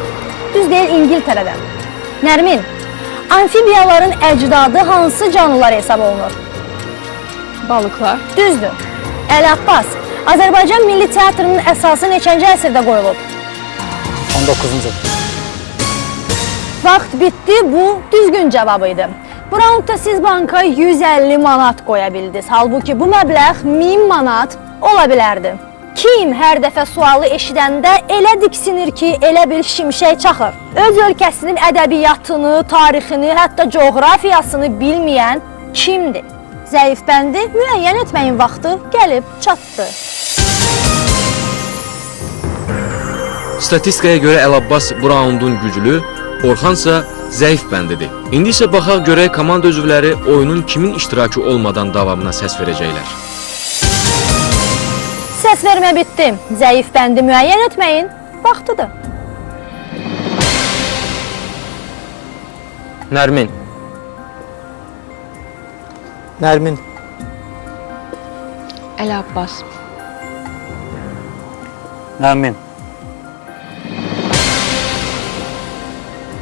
Düz deyil, İngiltərədə. Nərmin. Amfibiyaların əcdadı hansı canlılar hesab olunur? Balıqlar. Düzdür. Əli Abbas. Azərbaycan Milli Teatrının əsası neçənci əsrdə qoyulub? 19-cu. Vaxt bitdi, bu düzgün cavabı idi. Bu raundda siz banka 150 manat qoya bildiniz. Halbuki bu məbləğ 1000 manat ola bilərdi. Kim hər dəfə sualı eşidəndə elə diksinir ki, elə bir şimşək çaxır? Öz ölkəsinin ədəbiyyatını, tarixini, hətta coğrafiyasını bilməyən kimdir? Zəif bəndi müəyyən etməyin vaxtı gəlib çatdı. Statistikaya görə Əli Abbas bu raundun güclü, Orxansa zəif bəndidir. İndi isə baxaq görək komanda üzvləri oyunun kimin iştirakı olmadan davamına səs verəcəklər. Səs vermə bitdi. Zəif bəndi müəyyən etməyin vaxtıdır. Nərmin. Nərmin. Əli Abbas. Nərmin.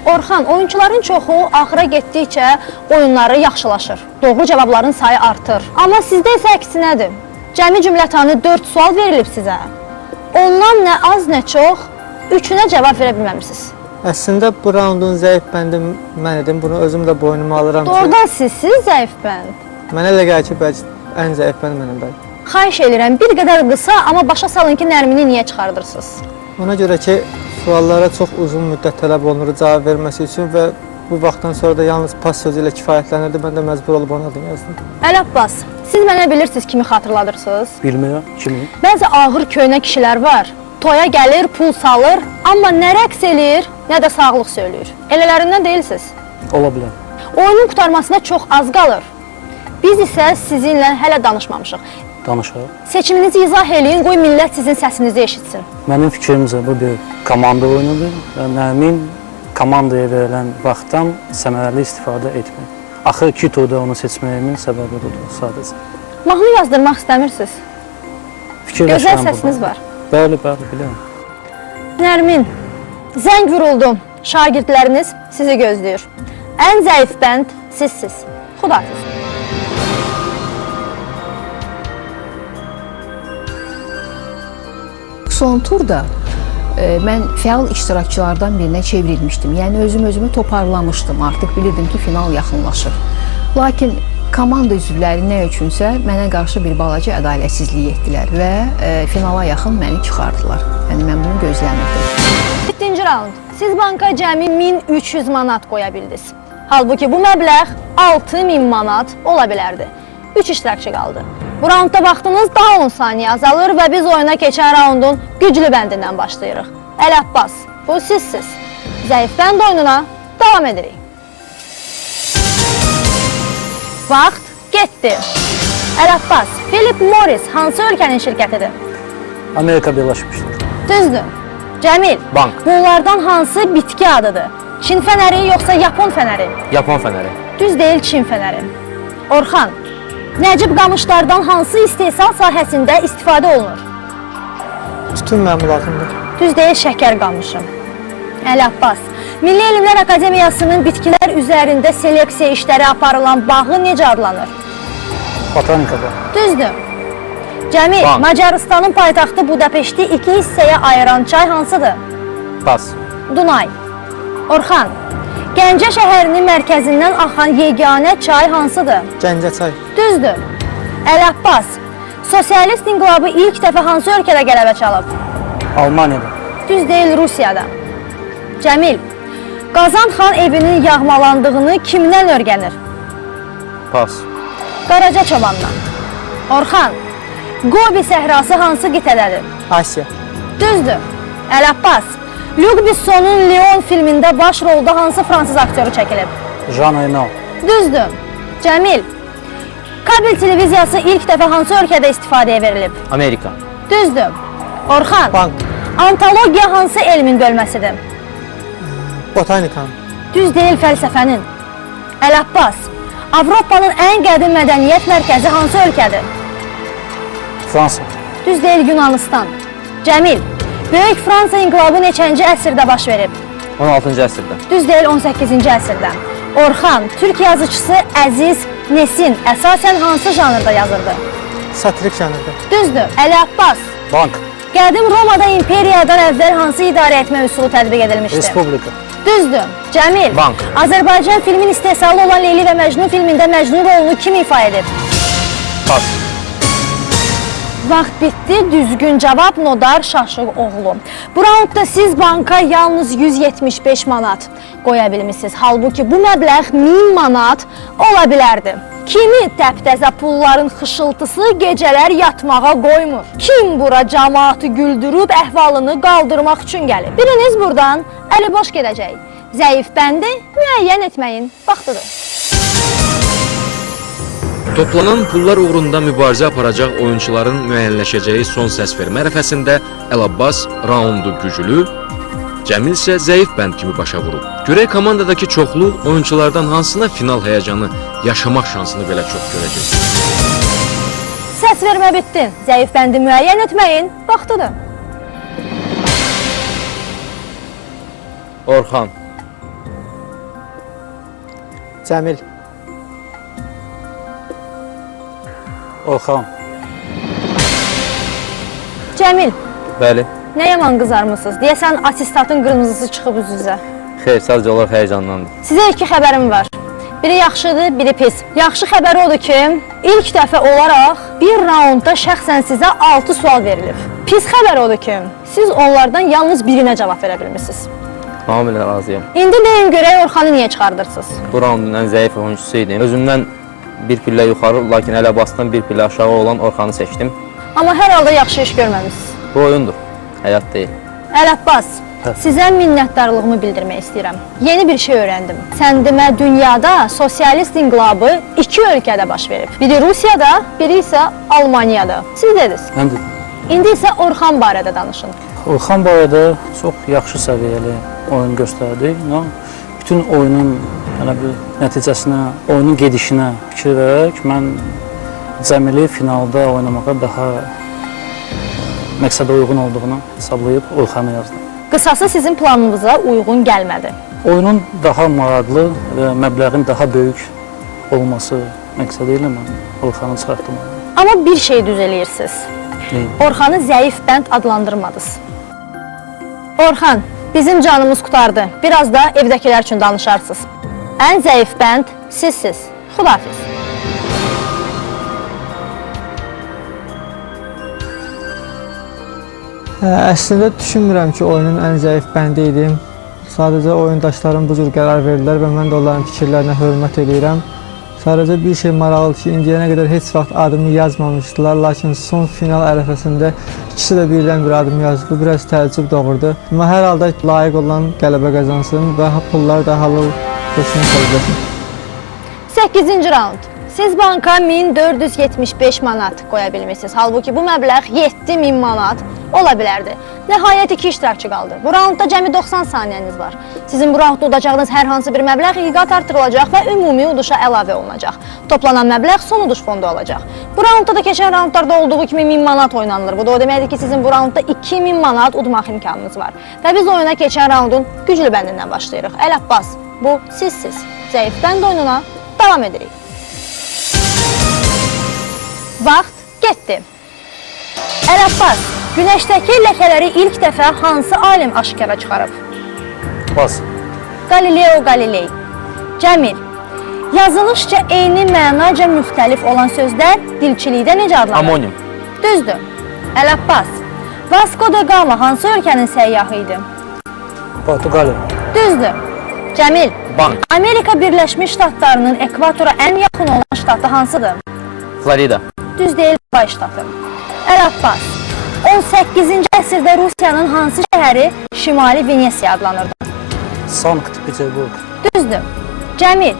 Orxan, oyuncuların çoxu axıra getdikcə oyunları yaxşılaşır. Doğru cavabların sayı artır. Amma sizdə isə əksinədir. Cəmi cümlətanı 4 sual verilib sizə. Ondan nə az, nə çox, üçünə cavab verə bilməmişsiniz. Əslində bu raundun zəif bəndi mən idim. Bunu özüm də boynuma alıram. Doğrudan sizsiz zəif bənd. Mənə elə gəlir ki, bəlkə ən zəif bənd mənəm bəlkə. Xahiş edirəm, bir qədər qısa, amma başa salın ki, Nərmini niyə çıxardırsınız? Ona görə ki, suallara çox uzun müddət tələb olunur cavab verməsi üçün və bu vaxtdan sonra da yalnız pas sözü ilə kifayətlənirdi. Mən də məcbur olub ona adını yazdım. Əli Abbas, siz mənə bilirsiniz kimi xatırladırsınız? Bilmirəm. Kimi? Bəzi ağır köhnə kişilər var. Toya gəlir, pul salır, amma nə rəqs eləyir, nə də sağlıq söyləyir. Elələrindən deyilsiniz. Ola bilər. Oyunun qurtarmasına çox az qalır. Biz isə sizinlə hələ danışmamışıq. Danışaq. Seçiminizi izah eləyin, qoy millət sizin səsinizi eşitsin. Mənim fikrimcə bu bir komanda oyunudur və Nərmin komandaya verilən vaxtdan səmərəli istifadə etmək. Axı Kitoda onu seçməyimin səbəbi budur sadəcə. Mahnı yazdırmaq istəmirsiniz? Fikirləşirəm Gözəl burada. səsiniz var. Bəli, bilirəm. Nərmin, zəng vuruldu. Şagirdləriniz sizi gözləyir. Ən zəif bənd sizsiz. Xudafiz. Son turda mən fəal iştirakçılardan birinə çevrilmişdim. Yəni özümü toparlamışdım. Artıq bilirdim ki, final yaxınlaşır. Lakin komanda üzvləri nə üçünsə mənə qarşı bir balaca ədalətsizlik etdilər və finala yaxın məni çıxardılar. Yəni mən bunu gözləmirdim. 7-ci raund. Siz banka cəmi 1300 manat qoya bildiniz. Halbuki bu məbləğ 6000 manat ola bilərdi. 3 iştirakçı qaldı. Bu raundda vaxtınız daha 10 saniyə azalır və biz oyuna keçən raundun güclü bəndindən başlayırıq. Əli Abbas, bu sizsiz. Zəif bənd oyununa davam edirik. Vaxt getdi. Əli Abbas, Philip Morris hansı ölkənin şirkətidir? Amerika Birləşmişdir. Düzdür. Cəmil, Bank. bunlardan hansı bitki adıdır? Çin fənəri yoxsa Yapon fənəri? Yapon fənəri. Düz deyil, Çin fənəri. Orxan, Nəcib qamışlardan hansı istehsal sahəsində istifadə olunur? Tütün məmulatında. Düz deyil, şəkər qamışı. Əli Abbas, Milli Elmlər Akademiyasının bitkilər üzərində seleksiya işləri aparılan bağı necə adlanır? Botanika bağı. Düzdür. Cəmil, Bank. Macarıstanın paytaxtı Budapeşti 2 hissəyə ayıran çay hansıdır? Pas. Dunay. Orxan, Gəncə şəhərinin mərkəzindən axan yeganə çay hansıdır? Gəncə çay. Düzdür. Əli Abbas, sosialist inqilabı ilk dəfə hansı ölkədə qələbə çalıb? Almaniyada. Düz deyil, Rusiyada. Cəmil, Qazan xan evinin yağmalandığını kimdən öyrənir? Pas. Qaraca çobandan. Orxan, Gobi səhrası hansı qitədədir? Asiya. Düzdür. Əli Abbas, Luc Besson'un Leon filmində baş rolda hansı fransız aktyoru çəkilib? Jean Reno. Düzdür. Cəmil, kabel televiziyası ilk dəfə hansı ölkədə istifadəyə verilib? Amerika. Düzdür. Orxan, Bank. antologiya hansı elmin bölməsidir? Botanikanın. Düz deyil, fəlsəfənin. Əli Abbas, Avropanın ən qədim mədəniyyət mərkəzi hansı ölkədir? Fransa. Düz deyil, Yunanistan. Cəmil, Böyük Fransa inqilabı neçənci əsrdə baş verib? 16-cı əsrdə. Düz deyil, 18-ci əsrdə. Orxan, Türk yazıçısı Əziz Nesin əsasən hansı janrda yazırdı? Satirik janrda. Düzdür. Əli Abbas, Bank. qədim Romada imperiyadan əvvəl hansı idarə etmə üsulu tətbiq edilmişdi? Respublika. Düzdür. Cəmil, Bank. Azərbaycan filmin istehsalı olan Leyli və Məcnun filmində Məcnun rolunu kim ifa edib? Pas. Vaxt bitdi, düzgün cavab Nodar Şaşıqoğlu. Bu raundda siz banka yalnız 175 manat qoya bilmişsiniz. Halbuki bu məbləğ 1000 manat ola bilərdi. Kimi təptəzə pulların xışıltısı gecələr yatmağa qoymur? Kim bura cəmaatı güldürüb əhvalını qaldırmaq üçün gəlib? Biriniz buradan əli boş gedəcək. Zəif bəndi müəyyən etməyin vaxtıdır. Toplanan pullar uğrunda mübarizə aparacaq oyunçuların müəyyənləşəcəyi son səsvermə ərəfəsində Əli Abbas raundu güclü, Cəmil isə zəif bənd kimi başa vurub. Görək komandadakı çoxlu oyunçulardan hansına final həyəcanı yaşamaq şansını belə çox görəcək. Səs vermə bitdi. Zəif bəndi müəyyən etməyin vaxtıdır. Orxan. Cəmil. Orxan. Cəmil, Bəli. nə yaman qızarmısınız? Deyəsən asistatın qırmızısı çıxıb üzünüzə. Xeyr, sadəcə olaraq həyəcanlandım. Sizə iki xəbərim var. Biri yaxşıdır, biri pis. Yaxşı xəbər odur ki, ilk dəfə olaraq bir raundda şəxsən sizə 6 sual verilib. Pis xəbər odur ki, siz onlardan yalnız birinə cavab verə bilmişsiniz. Tamamilə razıyam. İndi deyin görək Orxanı niyə çıxardırsınız? Bu raundun ən zəif oyunçusu idim. Özümdən bir pillə yuxarı, lakin Əli Abbasdan bir pillə aşağı olan Orxanı seçdim. Amma hər halda yaxşı iş görməmisiniz. Bu oyundur, həyat deyil. Əli Abbas, sizə minnətdarlığımı bildirmək istəyirəm. Yeni bir şey öyrəndim. Sən demə dünyada sosialist inqilabı 2 ölkədə baş verib. Biri Rusiyada, biri isə Almaniyada. Siz dediniz. Mən də İndi isə Orxan barədə danışın. Orxan barədə çox yaxşı səviyyəli oyun göstərdi. Bütün oyunun nəticəsinə, oyunun gedişinə fikir verərək mən Cəmili finalda oynamağa daha məqsədə uyğun olduğunu hesablayıb Orxanı yazdım. Qısası sizin planınıza uyğun gəlmədi. Oyunun daha maraqlı və məbləğin daha böyük olması məqsədi ilə mən Orxanı çıxartdım. Amma bir şey düz eləyirsiniz. Orxanı zəif bənd adlandırmadınız. Orxan, bizim canımız qurtardı. Biraz da evdəkilər üçün danışarsınız. Ən zəif bənd sizsiz. Xudafiz. Əslində düşünmürəm ki, oyunun ən zəif bəndi idim. Sadəcə oyundaşlarım bu cür qərar verdilər və mən də onların fikirlərinə hörmət edirəm. Sadəcə bir şey maraqlıdır ki, indiyənə qədər heç vaxt adımı yazmamışdılar, lakin son final ərəfəsində ikisi də birdən bir adımı yazdı. Bu biraz təəccüb doğurdu. Amma hər halda layiq olan qələbə qazansın və pullar da halal keçmək olacaq. 8-ci raund. Siz banka 1475 manat qoya bilmişsiniz. Halbuki bu məbləğ 7000 manat ola bilərdi. Nəhayət 2 iştirakçı qaldı. Bu raundda cəmi 90 saniyəniz var. Sizin bu raundda udacağınız hər hansı bir məbləğ iqat artırılacaq və ümumi uduşa əlavə olunacaq. Toplanan məbləğ son uduş fondu olacaq. Bu raundda da keçən raundlarda olduğu kimi 1000 manat oynanılır. Bu da o deməkdir ki, sizin bu raundda 2000 manat udmaq imkanınız var. Və biz oyuna keçən raundun güclü bəndindən başlayırıq. Əl Abbas, bu sizsiz. Zəif bənd oyununa davam edirik. Vaxt getdi. Əl Abbas, Günəşdəki ləkələri ilk dəfə hansı alim aşkara çıxarıb? Bas. Galileo Galilei. Cəmil, yazılışca eyni mənaca müxtəlif olan sözlər dilçilikdə necə adlanır? Amonim. Düzdür. Əl Abbas, Vasco da Gama hansı ölkənin səyyahı idi? Portuqaliya. Düzdür. Cəmil, Bank. Amerika Birləşmiş Ştatlarının ekvatora ən yaxın olan ştatı hansıdır? Florida. Düz deyil, Bay ştatı. Əl Abbas, 18-ci əsrdə Rusiyanın hansı şəhəri Şimali Venesiya adlanırdı? Sankt-Peterburg. Düzdür. Cəmil,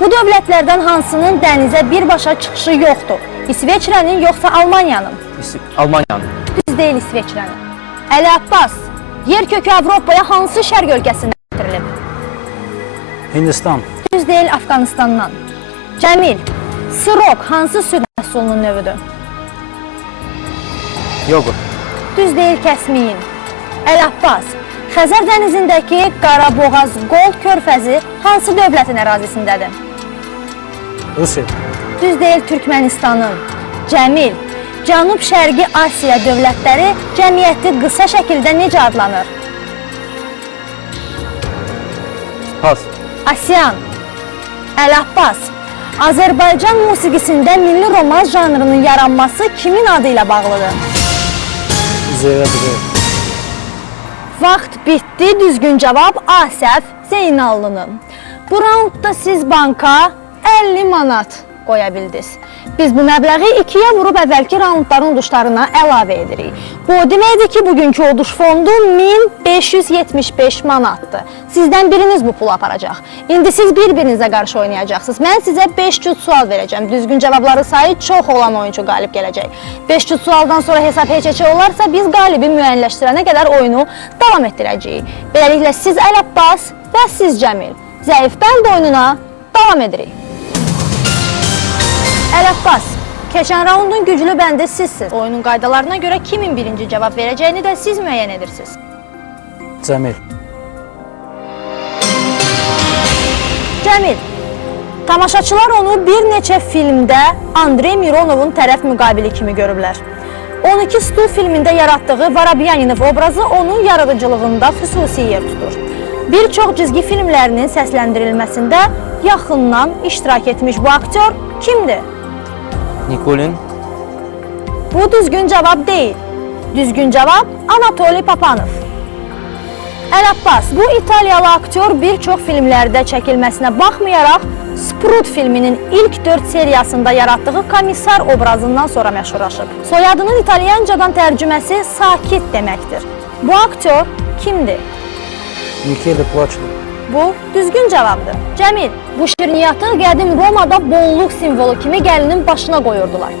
bu dövlətlərdən hansının dənizə birbaşa çıxışı yoxdur? İsveçrənin yoxsa Almaniyanın? Almaniyanın. Düz deyil İsveçrənin. Əli Abbas, yer kökü Avropaya hansı şərq ölkəsindən gətirilib? Hindistan. Düz deyil Afqanistandan. Cəmil, sirok hansı süd məhsulunun növüdür? Yoğurt. Düz deyil kəsmiyin. Əl Abbas, Xəzər dənizindəki Qaraboğaz Qold körfəzi hansı dövlətin ərazisindədir? Rusiya. Düz deyil Türkmənistanın. Cəmil, Cənub-Şərqi Asiya dövlətləri cəmiyyəti qısa şəkildə necə adlanır? Pas. Asiyan. Əl Abbas, Azərbaycan musiqisində milli romans janrının yaranması kimin adı ilə bağlıdır? Zeyra Bilir. Vaxt bitdi, düzgün cavab Asəf Zeynallının. Bu raundda siz banka 50 manat qoya bildiniz. Biz bu məbləği 2-yə vurub əvvəlki raundların uduşlarına əlavə edirik. Bu o deməkdir ki, bugünkü uduş fondu 1575 manatdır. Sizdən biriniz bu pulu aparacaq. İndi siz bir-birinizə qarşı oynayacaqsınız. Mən sizə 500 sual verəcəm. Düzgün cavabları sayı çox olan oyuncu qalib gələcək. 500 sualdan sonra hesab heç olarsa biz qalibi müəyyənləşdirənə qədər oyunu davam etdirəcəyik. Beləliklə siz Əl Abbas və siz Cəmil. Zəif bənd oyununa davam edirik. Əl Abbas, keçən raundun güclü bəndi sizsiz. Oyunun qaydalarına görə kimin birinci cavab verəcəyini də siz müəyyən edirsiniz. Cəmil. Cəmil, tamaşaçılar onu bir neçə filmdə Andrey Mironovun tərəf müqabili kimi görüblər. 12 Stul filmində yaratdığı Varabyanov obrazı onun yaradıcılığında xüsusi yer tutur. Bir çox cizgi filmlərinin səsləndirilməsində yaxından iştirak etmiş bu aktyor kimdir? Nikolin. Bu düzgün cavab deyil. Düzgün cavab Anatoli Papanov. Əl Abbas, bu İtaliyalı aktyor bir çox filmlərdə çəkilməsinə baxmayaraq Sprut filminin ilk 4 seriyasında yaratdığı komissar obrazından sonra məşhurlaşıb. Soyadının İtalyancadan tərcüməsi sakit deməkdir. Bu aktyor kimdir? Michele Placida. Bu düzgün cavabdır. Cəmil, bu şirniyyatı qədim Romada bolluq simvolu kimi gəlinin başına qoyurdular.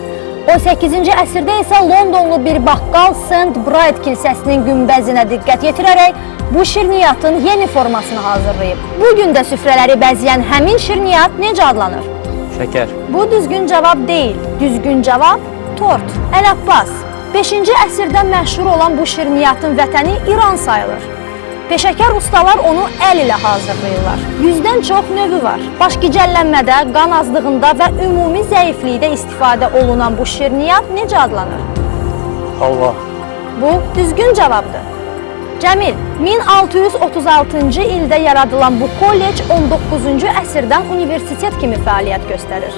18-ci əsrdə isə Londonlu bir baqqal St. Bright kilsəsinin günbəzinə diqqət yetirərək bu şirniyyatın yeni formasını hazırlayıb. Bu gün də süfrələri bəzəyən həmin şirniyyat necə adlanır? Şəkər. Bu düzgün cavab deyil. Düzgün cavab tort. Əl-Abbas. 5-ci əsrdə məşhur olan bu şirniyyatın vətəni İran sayılır. Peşəkar ustalar onu əl ilə hazırlayırlar. 100-dən çox növü var. Başgicəllənmədə, qan azlığında və ümumi zəiflikdə istifadə olunan bu şirniyyat necə adlanır? Halva. Bu düzgün cavabdır. Cəmil, 1636-cı ildə yaradılan bu kollec 19-cu əsrdən universitet kimi fəaliyyət göstərir.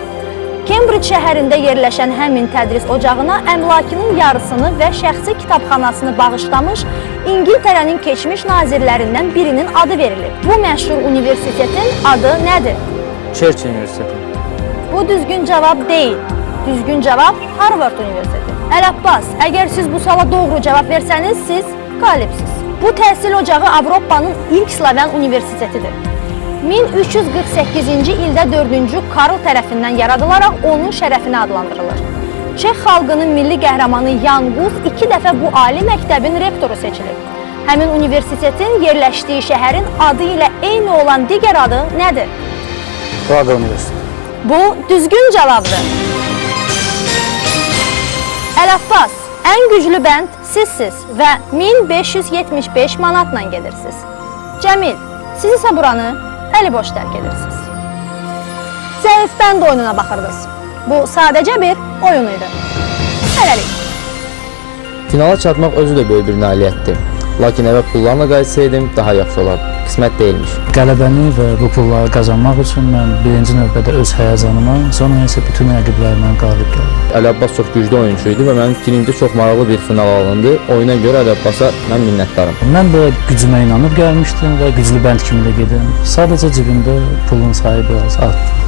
Cambridge şəhərində yerləşən həmin tədris ocağına əmlakının yarısını və şəxsi kitabxanasını bağışlamış İngiltərənin keçmiş nazirlərindən birinin adı verilib. Bu məşhur universitetin adı nədir? Church Universiteti. Bu düzgün cavab deyil. Düzgün cavab Harvard Universiteti. Əl-Abbas, əgər siz bu suala doğru cavab versəniz, siz qalibsiz. Bu təhsil ocağı Avropanın ilk Slaven universitetidir. 1348-ci ildə 4-cü Karl tərəfindən yaradılaraq onun şərəfinə adlandırılır. Çex xalqının milli qəhrəmanı Jan Hus 2 dəfə bu ali məktəbin rektoru seçilib. Həmin universitetin yerləşdiyi şəhərin adı ilə eyni olan digər adı nədir? Praga Universiteti. Bu düzgün cavabdır. Əl-Abbas, ən güclü bənd sizsiz və 1575 manatla gedirsiniz. Cəmil, siz isə buranı əli boş tərk edirsiniz. Zəif bənd oyununa baxırdınız. Bu sadəcə bir oyun idi. Hələlik. Finala çatmaq özü də böyük bir nailiyyətdir. Lakin evə pullarla qayıtsaydım daha yaxşı olardı. Qismət deyilmiş. Qələbəni və bu pulları qazanmaq üçün mən birinci növbədə öz həyəcanıma, sonra isə bütün rəqiblərimə qalib gəldim. Əl-Abbas çox güclü oyunçu idi və mənim fikrimcə çox maraqlı bir final alındı. Oyuna görə Əl-Abbasa mən minnətdarım. Mən bu gücümə inanıb gəlmişdim və güclü bənd kimi də gedirəm. Sadəcə cibimdə pulun sayı biraz artdı.